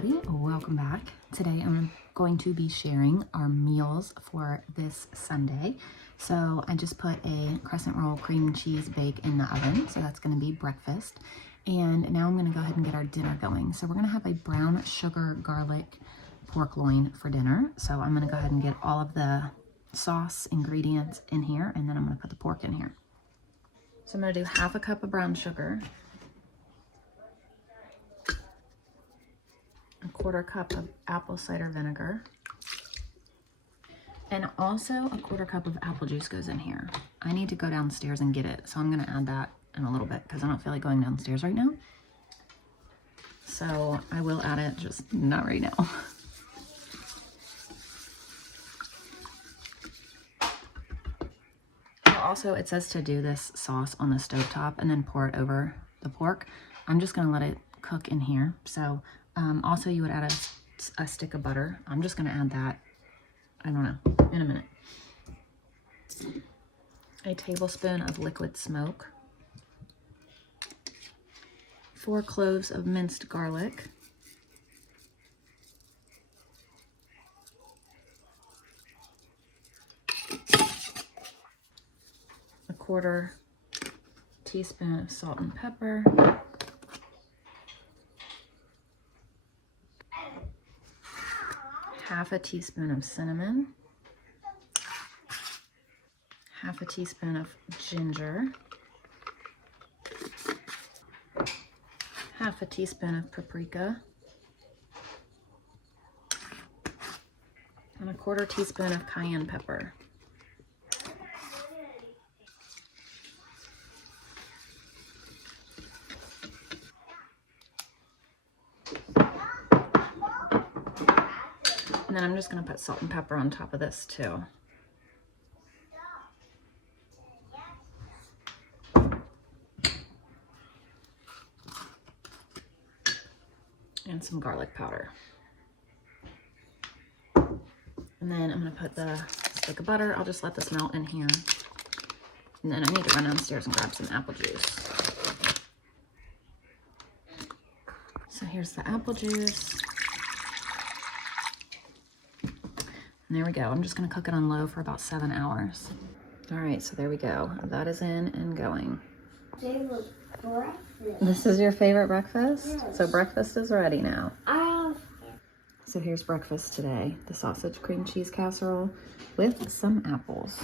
everybody, welcome back. Today I'm going to be sharing our meals for this Sunday. So I just put a crescent roll cream cheese bake in the oven, so that's going to be breakfast. And now I'm going to go ahead and get our dinner going. So we're going to have a brown sugar garlic pork loin for dinner. So I'm going to go ahead and get all of the sauce ingredients in here, and then I'm going to put the pork in here. So I'm going to do half a cup of brown sugar, a quarter cup of apple cider vinegar, and also a quarter cup of apple juice goes in here. I need to go downstairs and get it, so I'm going to add that in a little bit because I don't feel like going downstairs right now. So I will add it, just not right now. Also, it says to do this sauce on the stovetop and then pour it over the pork. I'm just going to let it cook in here. So also you would add a stick of butter. I'm just going to add that, I don't know, in a minute. A tablespoon of liquid smoke. 4 cloves of minced garlic. A quarter teaspoon of salt and pepper. Half a teaspoon of cinnamon. Half a teaspoon of ginger. Half a teaspoon of paprika. And a quarter teaspoon of cayenne pepper. And then I'm just going to put salt and pepper on top of this too. And some garlic powder. And then I'm going to put the stick of butter. I'll just let this melt in here. And then I need to run downstairs and grab some apple juice. So here's the apple juice. And there we go. I'm just going to cook it on low for about 7 hours. All right, so there we go. That is in and going. Favorite breakfast. This is your favorite breakfast? Yes. So breakfast is ready now. So here's breakfast today. The sausage cream cheese casserole with some apples.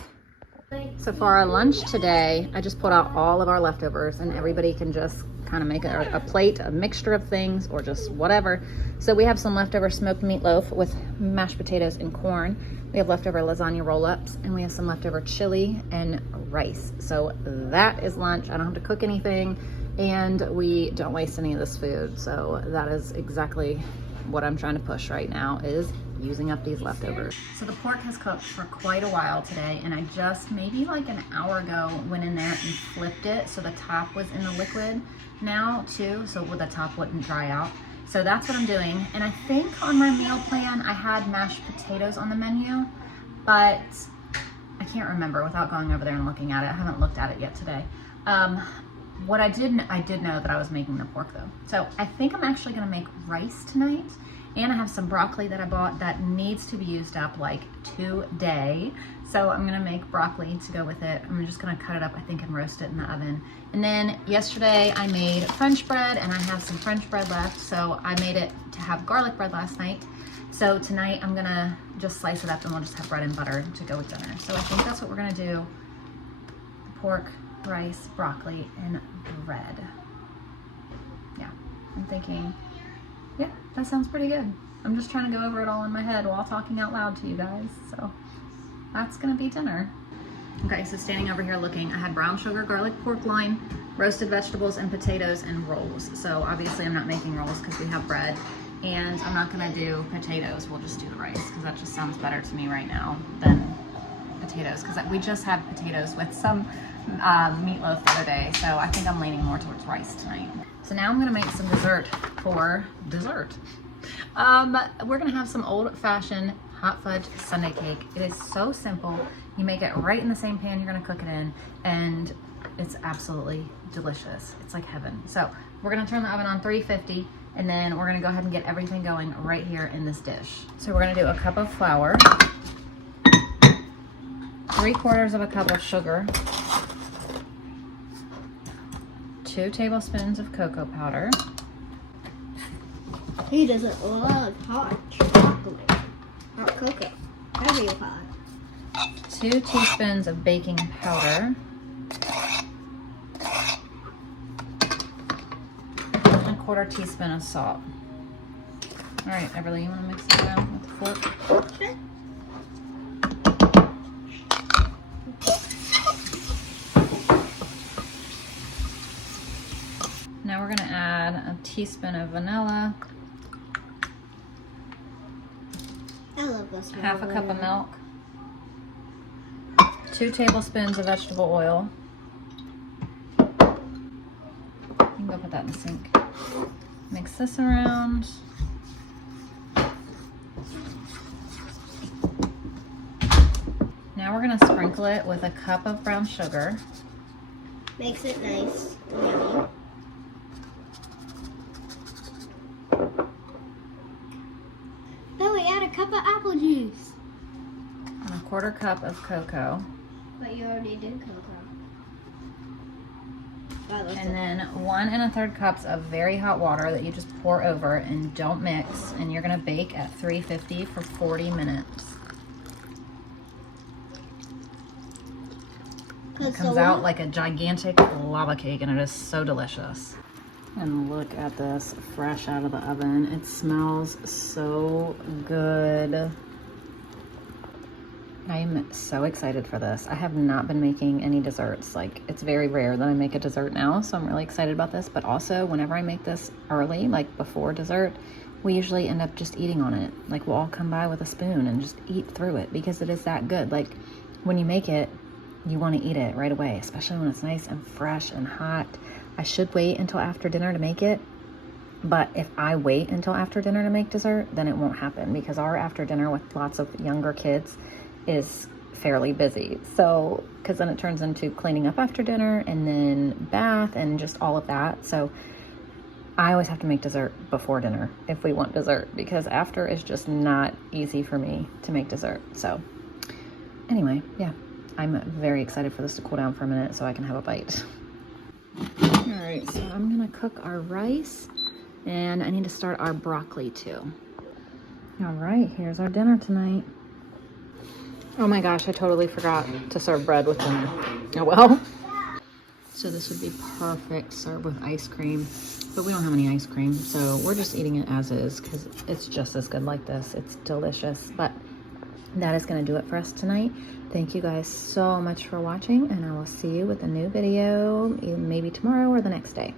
So for our lunch today, I just pulled out all of our leftovers and everybody can just kind of make a plate, a mixture of things or just whatever. So we have some leftover smoked meatloaf with mashed potatoes and corn. We have leftover lasagna roll-ups and we have some leftover chili and rice. So that is lunch. I don't have to cook anything and we don't waste any of this food. So that is exactly what I'm trying to push right now, is using up these leftovers. So the pork has cooked for quite a while today, and I just maybe like an hour ago went in there and flipped it so the top was in the liquid now too, so the top wouldn't dry out. So that's what I'm doing. And I think on my meal plan I had mashed potatoes on the menu, but I can't remember without going over there and looking at it. I haven't looked at it yet today. What I did know that I was making the pork though. So I think I'm actually gonna make rice tonight. And I have some broccoli that I bought that needs to be used up like today. So I'm gonna make broccoli to go with it. I'm just gonna cut it up, I think, and roast it in the oven. And then yesterday I made French bread and I have some French bread left. So I made it to have garlic bread last night. So tonight I'm gonna just slice it up and we'll just have bread and butter to go with dinner. So I think that's what we're gonna do. Pork, rice, broccoli, and bread. Yeah, I'm thinking, yeah, that sounds pretty good. I'm just trying to go over it all in my head while talking out loud to you guys. So that's gonna be dinner. Okay, so standing over here looking, I had brown sugar garlic pork loin, roasted vegetables and potatoes and rolls. So obviously I'm not making rolls because we have bread, and I'm not gonna do potatoes. We'll just do the rice because that just sounds better to me right now than potatoes, because we just had potatoes with some meatloaf the other day. So I think I'm leaning more towards rice tonight. So now I'm gonna make some dessert for dessert. We're gonna have some old-fashioned hot fudge sundae cake. It is so simple. You make it right in the same pan you're gonna cook it in, and it's absolutely delicious. It's like heaven. So we're gonna turn the oven on 350, And then we're gonna go ahead and get everything going right here in this dish. So we're gonna do a cup of flour, 3/4 of a cup of sugar, 2 tablespoons of cocoa powder. He doesn't love hot chocolate. Hot cocoa. That'd be hot. 2 teaspoons of baking powder. 1/4 teaspoon of salt. All right, Everly, you want to mix it around with a fork? Sure. Now we're going to add a teaspoon of vanilla, I love this one. 1/2 cup of milk, 2 tablespoons of vegetable oil. You can go put that in the sink. Mix this around. Now we're going to sprinkle it with a cup of brown sugar. Makes it nice and yummy. Then we add a cup of apple juice. And a 1/4 cup of cocoa. But you already did cocoa. And then 1 1/3 cups of very hot water that you just pour over and don't mix. And you're gonna bake at 350 for 40 minutes. It comes out like a gigantic lava cake and it is so delicious. And look at this, fresh out of the oven. It smells so good. I'm so excited for this. I have not been making any desserts. Like, it's very rare that I make a dessert now, so I'm really excited about this. But also, whenever I make this early, like before dessert, we usually end up just eating on it. Like, we'll all come by with a spoon and just eat through it because it is that good. Like, when you make it, you want to eat it right away, especially when it's nice and fresh and hot. I should wait until after dinner to make it, but if I wait until after dinner to make dessert, then it won't happen because our after dinner with lots of younger kids is fairly busy. So, because then it turns into cleaning up after dinner and then bath and just all of that. So I always have to make dessert before dinner if we want dessert, because after is just not easy for me to make dessert. So anyway, yeah, I'm very excited for this to cool down for a minute so I can have a bite. All right, so I'm gonna cook our rice and I need to start our broccoli too. All right, here's our dinner tonight. Oh my gosh, I totally forgot to serve bread with dinner. Oh well. So this would be perfect served with ice cream, but we don't have any ice cream, so we're just eating it as is because it's just as good like this. It's delicious, but that is gonna do it for us tonight. Thank you guys so much for watching, and I will see you with a new video maybe tomorrow or the next day.